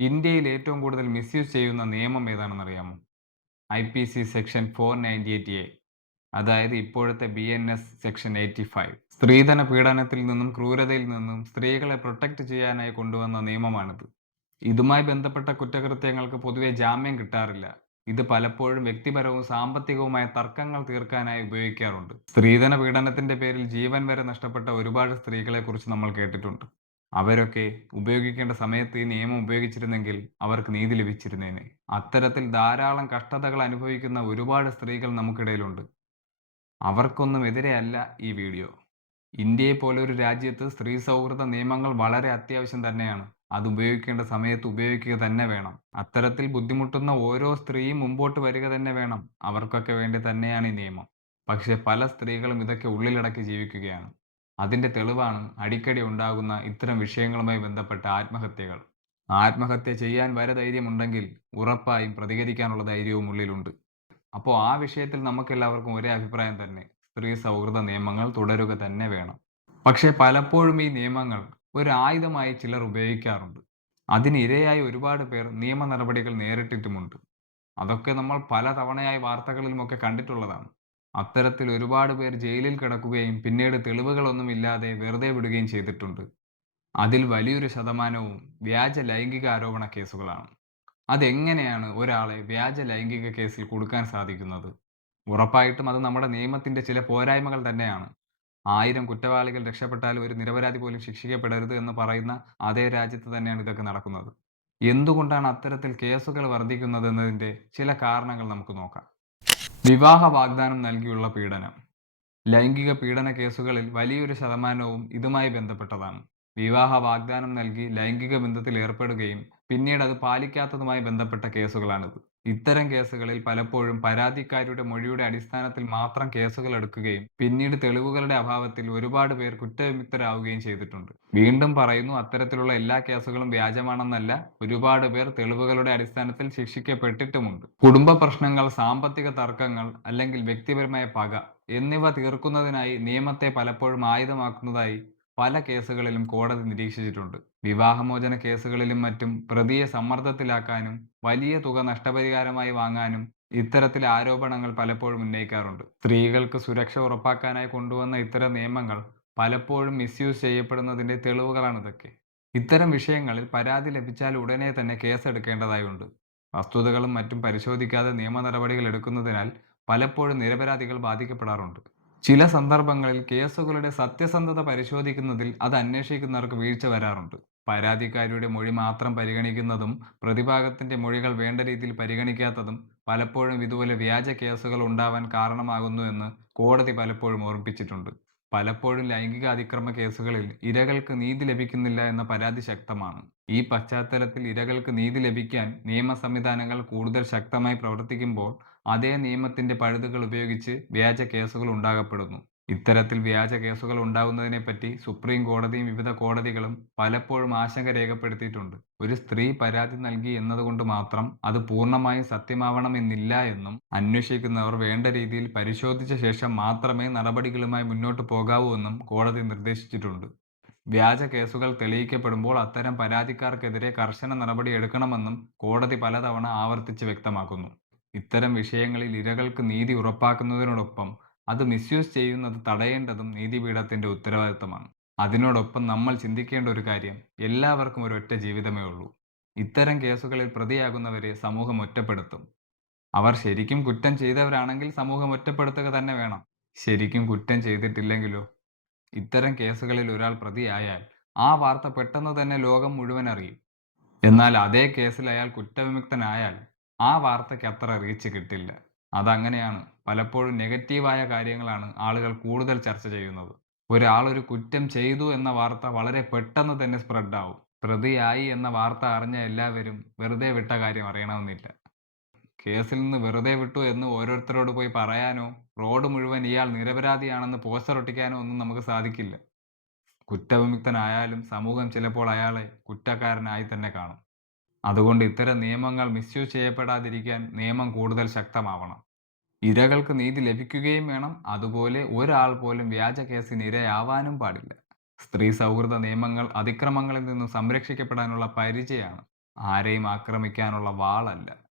ഇന്ത്യയിൽ ഏറ്റവും കൂടുതൽ മിസ്യൂസ് ചെയ്യുന്ന നിയമം ഏതാണെന്നറിയാമോ? IPC section 498A. അതായത് ഇപ്പോഴത്തെ BNS സെക്ഷൻ 85. സ്ത്രീധന പീഡനത്തിൽ നിന്നും ക്രൂരതയിൽ നിന്നും സ്ത്രീകളെ പ്രൊട്ടക്റ്റ് ചെയ്യാനായി കൊണ്ടുവന്ന നിയമമാണിത്. ഇതുമായി ബന്ധപ്പെട്ട കുറ്റകൃത്യങ്ങൾക്ക് പൊതുവെ ജാമ്യം കിട്ടാറില്ല. ഇത് പലപ്പോഴും വ്യക്തിപരവും സാമ്പത്തികവുമായ തർക്കങ്ങൾ തീർക്കാനായി ഉപയോഗിക്കാറുണ്ട്. സ്ത്രീധന പീഡനത്തിന്റെ പേരിൽ ജീവൻ വരെ നഷ്ടപ്പെട്ട ഒരുപാട് സ്ത്രീകളെക്കുറിച്ച് നമ്മൾ കേട്ടിട്ടുണ്ട്. അവരൊക്കെ ഉപയോഗിക്കേണ്ട സമയത്ത് ഈ നിയമം ഉപയോഗിച്ചിരുന്നെങ്കിൽ അവർക്ക് നീതി ലഭിച്ചിരുന്നേനെ. അത്തരത്തിൽ ധാരാളം കഷ്ടതകൾ അനുഭവിക്കുന്ന ഒരുപാട് സ്ത്രീകൾ നമുക്കിടയിലുണ്ട്. അവർക്കൊന്നും എതിരെയല്ല ഈ വീഡിയോ. ഇന്ത്യയെ പോലെ ഒരു രാജ്യത്ത് സ്ത്രീ സൗഹൃദ നിയമങ്ങൾ വളരെ അത്യാവശ്യം തന്നെയാണ്. അത് ഉപയോഗിക്കേണ്ട സമയത്ത് ഉപയോഗിക്കുക തന്നെ വേണം. അത്തരത്തിൽ ബുദ്ധിമുട്ടുന്ന ഓരോ സ്ത്രീയും മുമ്പോട്ട് വരിക തന്നെ വേണം. അവർക്കൊക്കെ വേണ്ടി തന്നെയാണ് ഈ നിയമം. പക്ഷേ പല സ്ത്രീകളും ഇതൊക്കെ ഉള്ളിലടക്കി ജീവിക്കുകയാണ്. അതിന്റെ തെളിവാണ് അടിക്കടി ഉണ്ടാകുന്ന ഇത്തരം വിഷയങ്ങളുമായി ബന്ധപ്പെട്ട ആത്മഹത്യകൾ. ആത്മഹത്യ ചെയ്യാൻ വരെ ധൈര്യമുണ്ടെങ്കിൽ ഉറപ്പായും പ്രതികരിക്കാനുള്ള ധൈര്യവും ഉള്ളിലുണ്ട്. അപ്പോൾ ആ വിഷയത്തിൽ നമുക്കെല്ലാവർക്കും ഒരേ അഭിപ്രായം തന്നെ. സ്ത്രീ സൗഹൃദ നിയമങ്ങൾ തുടരുക തന്നെ വേണം. പക്ഷേ പലപ്പോഴും ഈ നിയമങ്ങൾ ഒരു ആയുധമായി ചിലർ ഉപയോഗിക്കാറുണ്ട്. അതിന് ഇരയായി ഒരുപാട് പേർ നിയമ നടപടികൾ നേരിട്ടിട്ടുമുണ്ട്. അതൊക്കെ നമ്മൾ പല തവണയായി വാർത്തകളിലുമൊക്കെ കണ്ടിട്ടുള്ളതാണ്. അത്തരത്തിൽ ഒരുപാട് പേർ ജയിലിൽ കിടക്കുകയും പിന്നീട് തെളിവുകളൊന്നുമില്ലാതെ വെറുതെ വിടുകയും ചെയ്തിട്ടുണ്ട്. അതിൽ വലിയൊരു ശതമാനവും വ്യാജ ലൈംഗിക ആരോപണ കേസുകളാണ്. അതെങ്ങനെയാണ് ഒരാളെ വ്യാജ ലൈംഗിക കേസിൽ കുടുക്കാൻ സാധിക്കുന്നത്? ഉറപ്പായിട്ടും അത് നമ്മുടെ നിയമത്തിന്റെ ചില പോരായ്മകൾ തന്നെയാണ്. 1000 കുറ്റവാളികൾ രക്ഷപ്പെട്ടാലും ഒരു നിരപരാധി പോലും ശിക്ഷിക്കപ്പെടരുത് എന്ന് പറയുന്ന അതേ രാജ്യത്ത് തന്നെയാണ് ഇതൊക്കെ നടക്കുന്നത്. എന്തുകൊണ്ടാണ് അത്തരത്തിൽ കേസുകൾ വർദ്ധിക്കുന്നത് എന്നതിന്റെ ചില കാരണങ്ങൾ നമുക്ക് നോക്കാം. വിവാഹ വാഗ്ദാനം നൽകിയുള്ള പീഡനം. ലൈംഗിക പീഡന കേസുകളിൽ വലിയൊരു ശതമാനവും ഇതുമായി ബന്ധപ്പെട്ടതാണ്. വിവാഹ വാഗ്ദാനം നൽകി ലൈംഗിക ബന്ധത്തിൽ ഏർപ്പെടുകയും പിന്നീട് അത് പാലിക്കാത്തതുമായി ബന്ധപ്പെട്ട കേസുകളാണിത്. ഇത്തരം കേസുകളിൽ പലപ്പോഴും പരാതിക്കാരിയുടെ മൊഴിയുടെ അടിസ്ഥാനത്തിൽ മാത്രം കേസുകൾ എടുക്കുകയും പിന്നീട് തെളിവുകളുടെ അഭാവത്തിൽ ഒരുപാട് പേർ കുറ്റവിമുക്തരാവുകയും ചെയ്തിട്ടുണ്ട്. വീണ്ടും പറയുന്നു, അത്തരത്തിലുള്ള എല്ലാ കേസുകളും വ്യാജമാണെന്നല്ല. ഒരുപാട് പേർ തെളിവുകളുടെ അടിസ്ഥാനത്തിൽ ശിക്ഷിക്കപ്പെട്ടിട്ടുമുണ്ട്. കുടുംബ പ്രശ്നങ്ങൾ, സാമ്പത്തിക തർക്കങ്ങൾ അല്ലെങ്കിൽ വ്യക്തിപരമായ പക എന്നിവ തീർക്കുന്നതിനായി നിയമത്തെ പലപ്പോഴും ആയുധമാക്കുന്നതായി പല കേസുകളിലും കോടതി നിരീക്ഷിച്ചിട്ടുണ്ട്. വിവാഹമോചന കേസുകളിലും മറ്റും പ്രതിയെ സമ്മർദ്ദത്തിലാക്കാനും വലിയ തുക നഷ്ടപരിഹാരമായി വാങ്ങാനും ഇത്തരത്തിലെ ആരോപണങ്ങൾ പലപ്പോഴും ഉന്നയിക്കാറുണ്ട്. സ്ത്രീകൾക്ക് സുരക്ഷ ഉറപ്പാക്കാനായി കൊണ്ടുവന്ന ഇത്തരം നിയമങ്ങൾ പലപ്പോഴും മിസ്യൂസ് ചെയ്യപ്പെടുന്നതിന്റെ തെളിവുകളാണിതൊക്കെ. ഇത്തരം വിഷയങ്ങളിൽ പരാതി ലഭിച്ചാൽ ഉടനെ തന്നെ കേസെടുക്കേണ്ടതായുണ്ട്. വസ്തുതകളും മറ്റും പരിശോധിക്കാതെ നിയമ നടപടികൾ എടുക്കുന്നതിനാൽ പലപ്പോഴും നിരപരാധികൾ ബാധിക്കപ്പെടാറുണ്ട്. ചില സന്ദർഭങ്ങളിൽ കേസുകളുടെ സത്യസന്ധത പരിശോധിക്കുന്നതിൽ അത് അന്വേഷിക്കുന്നവർക്ക് വീഴ്ച വരാറുണ്ട്. പരാതിക്കാരിയുടെ മൊഴി മാത്രം പരിഗണിക്കുന്നതും പ്രതിഭാഗത്തിന്റെ മൊഴികൾ വേണ്ട രീതിയിൽ പരിഗണിക്കാത്തതും പലപ്പോഴും ഇതുപോലെ വ്യാജ കേസുകൾ ഉണ്ടാവാൻ കാരണമാകുന്നു എന്ന് കോടതി പലപ്പോഴും ഓർമ്മിപ്പിച്ചിട്ടുണ്ട്. പലപ്പോഴും ലൈംഗിക അതിക്രമ കേസുകളിൽ ഇരകൾക്ക് നീതി ലഭിക്കുന്നില്ല എന്ന പരാതി ശക്തമാണ്. ഈ പശ്ചാത്തലത്തിൽ ഇരകൾക്ക് നീതി ലഭിക്കാൻ നിയമ സംവിധാനങ്ങൾ കൂടുതൽ ശക്തമായി പ്രവർത്തിക്കുമ്പോൾ അതേ നിയമത്തിന്റെ പഴുതുകൾ ഉപയോഗിച്ച് വ്യാജ കേസുകൾ ഉണ്ടാകപ്പെടുന്നു. ഇത്തരത്തിൽ വ്യാജ കേസുകൾ ഉണ്ടാകുന്നതിനെപ്പറ്റി സുപ്രീം കോടതിയും വിവിധ കോടതികളും പലപ്പോഴും ആശങ്ക രേഖപ്പെടുത്തിയിട്ടുണ്ട്. ഒരു സ്ത്രീ പരാതി നൽകി എന്നതുകൊണ്ട് മാത്രം അത് പൂർണ്ണമായും സത്യമാവണമെന്നില്ല എന്നും അന്വേഷിക്കുന്നവർ വേണ്ട രീതിയിൽ പരിശോധിച്ച ശേഷം മാത്രമേ നടപടികളുമായി മുന്നോട്ട് പോകാവൂ എന്നും കോടതി നിർദ്ദേശിച്ചിട്ടുണ്ട്. വ്യാജ കേസുകൾ തെളിയിക്കപ്പെടുമ്പോൾ അത്തരം പരാതിക്കാർക്കെതിരെ കർശന നടപടി എടുക്കണമെന്നും കോടതി പലതവണ ആവർത്തിച്ച് വ്യക്തമാക്കുന്നു. ഇത്തരം വിഷയങ്ങളിൽ ഇരകൾക്ക് നീതി ഉറപ്പാക്കുന്നതിനോടൊപ്പം അത് മിസ്യൂസ് ചെയ്യുന്നത് തടയേണ്ടതും നീതിപീഠത്തിന്റെ ഉത്തരവാദിത്തമാണ്. അതിനോടൊപ്പം നമ്മൾ ചിന്തിക്കേണ്ട ഒരു കാര്യം, എല്ലാവർക്കും ഒരൊറ്റ ജീവിതമേ ഉള്ളൂ. ഇത്തരം കേസുകളിൽ പ്രതിയാകുന്നവരെ സമൂഹം ഒറ്റപ്പെടുത്തും. അവർ ശരിക്കും കുറ്റം ചെയ്തവരാണെങ്കിൽ സമൂഹം ഒറ്റപ്പെടുത്തുക തന്നെ വേണം. ശരിക്കും കുറ്റം ചെയ്തിട്ടില്ലെങ്കിലോ? ഇത്തരം കേസുകളിൽ ഒരാൾ പ്രതിയായാൽ ആ വാർത്ത പെട്ടെന്ന് തന്നെ ലോകം മുഴുവൻ അറിയും. എന്നാൽ അതേ കേസിൽ അയാൾ കുറ്റവിമുക്തനായാൽ ആ വാർത്തയ്ക്ക് അത്ര റീച്ച് കിട്ടില്ല. അതങ്ങനെയാണ്. പലപ്പോഴും നെഗറ്റീവായ കാര്യങ്ങളാണ് ആളുകൾ കൂടുതൽ ചർച്ച ചെയ്യുന്നത്. ഒരാൾ ഒരു കുറ്റം ചെയ്തു എന്ന വാർത്ത വളരെ പെട്ടെന്ന് തന്നെ സ്പ്രെഡാവും. പ്രതിയായി എന്ന വാർത്ത അറിഞ്ഞ എല്ലാവരും വെറുതെ വിട്ട കാര്യം അറിയണമെന്നില്ല. കേസിൽ നിന്ന് വെറുതെ വിട്ടു എന്ന് ഓരോരുത്തരോട് പോയി പറയാനോ റോഡ് മുഴുവൻ ഇയാൾ നിരപരാധിയാണെന്ന് പോസ്റ്റർ ഒട്ടിക്കാനോ ഒന്നും നമുക്ക് സാധിക്കില്ല. കുറ്റവിമുക്തനായാലും സമൂഹം ചിലപ്പോൾ അയാളെ കുറ്റക്കാരനായി തന്നെ കാണും. അതുകൊണ്ട് ഇത്തരം നിയമങ്ങൾ മിസ്യൂസ് ചെയ്യപ്പെടാതിരിക്കാൻ നിയമം കൂടുതൽ ശക്തമാവണം. ഇരകൾക്ക് നീതി ലഭിക്കുകയും വേണം. അതുപോലെ ഒരാൾ പോലും വ്യാജ കേസിന് ഇരയാവാനും പാടില്ല. സ്ത്രീ സൗഹൃദ നിയമങ്ങൾ അതിക്രമങ്ങളിൽ നിന്നും സംരക്ഷിക്കപ്പെടാനുള്ള പരിചയമാണ്. ആരെയും ആക്രമിക്കാനുള്ള വാളല്ല.